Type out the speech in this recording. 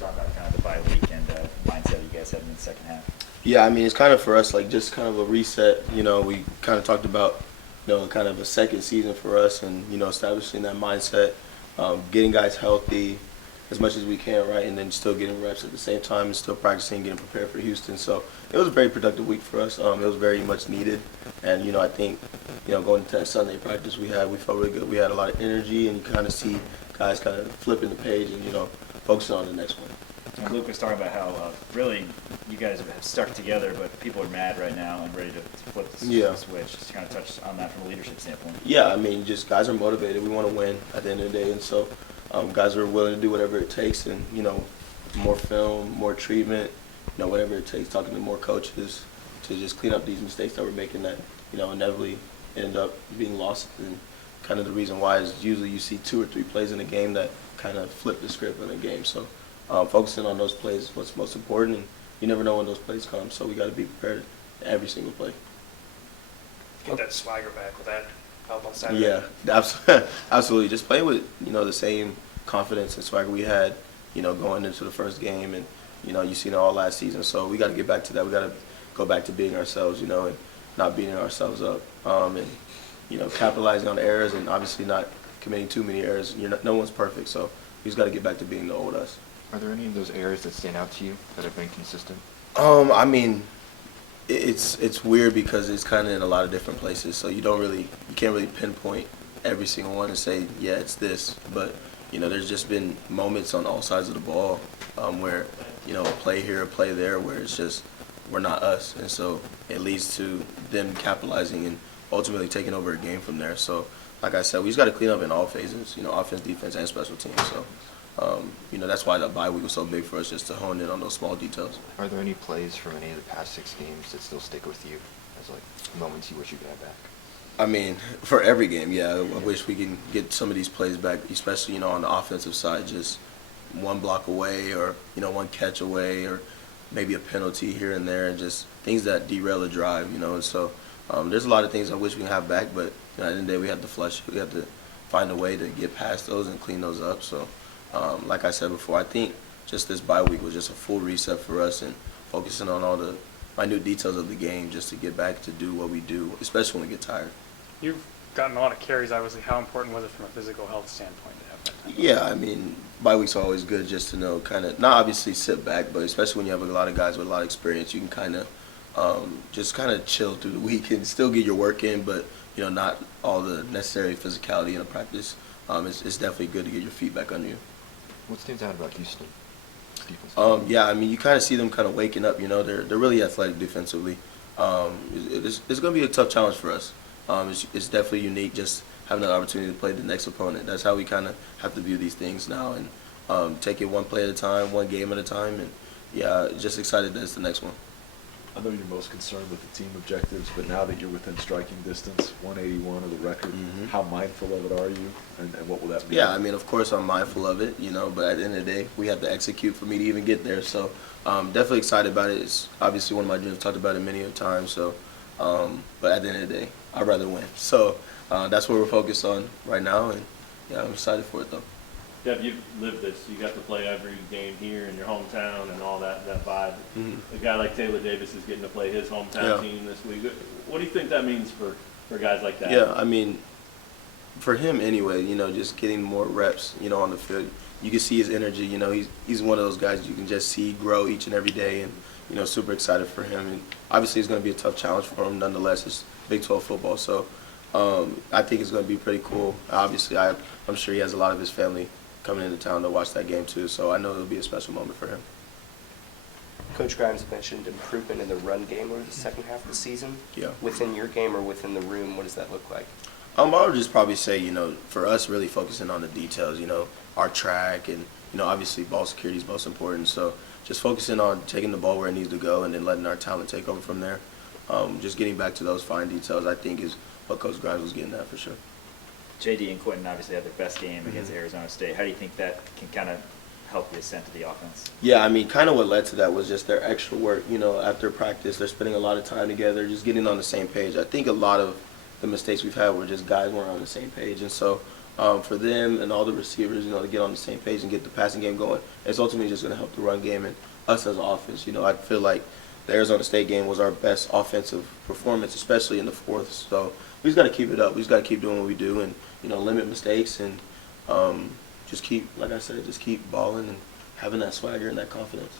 talk about kind of the bye week and mindset you guys had in the second half. Yeah, I mean, it's kind of for us, like, just kind of a reset. We kind of talked about, kind of a second season for us and, establishing that mindset, getting guys healthy as much as we can, right, and then still getting reps at the same time and still practicing, getting prepared for Houston. So it was a very productive week for us. It was very much needed. And, I think, going into that Sunday practice we felt really good. We had a lot of energy, and you kind of see guys kind of flipping the page and, focusing on the next one. And Luke was talking about how really you guys have stuck together, but people are mad right now and ready to flip the switch. Just kind of touch on that from a leadership standpoint. Yeah, I mean, just guys are motivated. We want to win at the end of the day, and so guys are willing to do whatever it takes, and more film, more treatment, whatever it takes. Talking to more coaches to just clean up these mistakes that we're making that inevitably end up being lost. And kind of the reason why is usually you see 2 or 3 plays in a game that kind of flip the script in a game. So focusing on those plays is what's most important, and you never know when those plays come. So we got to be prepared every single play. Get that swagger back. Will that help on Saturday? Yeah, absolutely. Just playing with the same confidence and swagger we had, going into the first game, and you've seen it all last season. So we got to get back to that. We got to go back to being ourselves, and not beating ourselves up, and capitalizing on errors, and obviously not committing too many errors. No one's perfect, so we just got to get back to being the old us. Are there any of those errors that stand out to you that have been consistent? I mean, it's weird because it's kind of in a lot of different places, so you can't really pinpoint every single one and say, yeah, it's this. But there's just been moments on all sides of the ball where a play here, a play there, where it's just we're not us, and so it leads to them capitalizing and ultimately taking over a game from there. So, like I said, we just got to clean up in all phases, offense, defense, and special teams. So. That's why the bye week was so big for us, just to hone in on those small details. Are there any plays from any of the past 6 games that still stick with you as like moments you wish you could have back? I mean, for every game, yeah. I wish we can get some of these plays back, especially on the offensive side, just one block away or one catch away or maybe a penalty here and there, and just things that derail a drive. And so there's a lot of things I wish we can have back, but at the end of the day, we have to flush. We have to find a way to get past those and clean those up. So. Like I said before, I think just this bye week was just a full reset for us and focusing on all the minute details of the game just to get back to do what we do, especially when we get tired. You've gotten a lot of carries, obviously. How important was it from a physical health standpoint to have that time? Yeah, I mean, bye weeks are always good just to know kind of, not obviously sit back, but especially when you have a lot of guys with a lot of experience, you can kind of just kind of chill through the week and still get your work in, but, not all the necessary physicality in a practice. It's definitely good to get your feet back under you. What stands out about Houston? Yeah, I mean, you kind of see them kind of waking up. They're really athletic defensively. It's going to be a tough challenge for us. It's definitely unique just having an opportunity to play the next opponent. That's how we kind of have to view these things now and take it one play at a time, one game at a time. And, yeah, just excited that it's the next one. I know you're most concerned with the team objectives, but now that you're within striking distance, 181 of the record, how mindful of it are you, and what will that mean? Yeah, I mean, of course I'm mindful of it, but at the end of the day, we have to execute for me to even get there. So definitely excited about it. It's obviously one of my dreams. I've talked about it many a time. So, but at the end of the day, I'd rather win. So that's what we're focused on right now, and yeah, I'm excited for it though. Dev, you've lived this. You got to play every game here in your hometown and all that vibe. A guy like Taylor Davis is getting to play his hometown team this week. What do you think that means for guys like that? Yeah, I mean, for him anyway, just getting more reps, on the field. You can see his energy. He's one of those guys you can just see grow each and every day, and super excited for him. And obviously, it's going to be a tough challenge for him. Nonetheless, it's Big 12 football, so I think it's going to be pretty cool. Obviously, I'm sure he has a lot of his family coming into town to watch that game too, so I know it'll be a special moment for him. Coach Grimes mentioned improvement in the run game over the second half of the season. Yeah. Within your game or within the room, what does that look like? I would just probably say, for us, really focusing on the details, our track, and, obviously ball security is most important. So just focusing on taking the ball where it needs to go and then letting our talent take over from there. Just getting back to those fine details, I think, is what Coach Grimes was getting at for sure. JD and Quentin obviously had their best game against Arizona State. How do you think that can kind of help the ascent of the offense? Yeah, I mean, kind of what led to that was just their extra work. After practice, they're spending a lot of time together, just getting on the same page. I think a lot of the mistakes we've had were just guys weren't on the same page. And so for them and all the receivers, to get on the same page and get the passing game going, it's ultimately just going to help the run game and us as an offense. I feel like the Arizona State game was our best offensive performance, especially in the fourth. So we just got to keep it up. We just got to keep doing what we do and, limit mistakes and just keep, like I said, just keep balling and having that swagger and that confidence.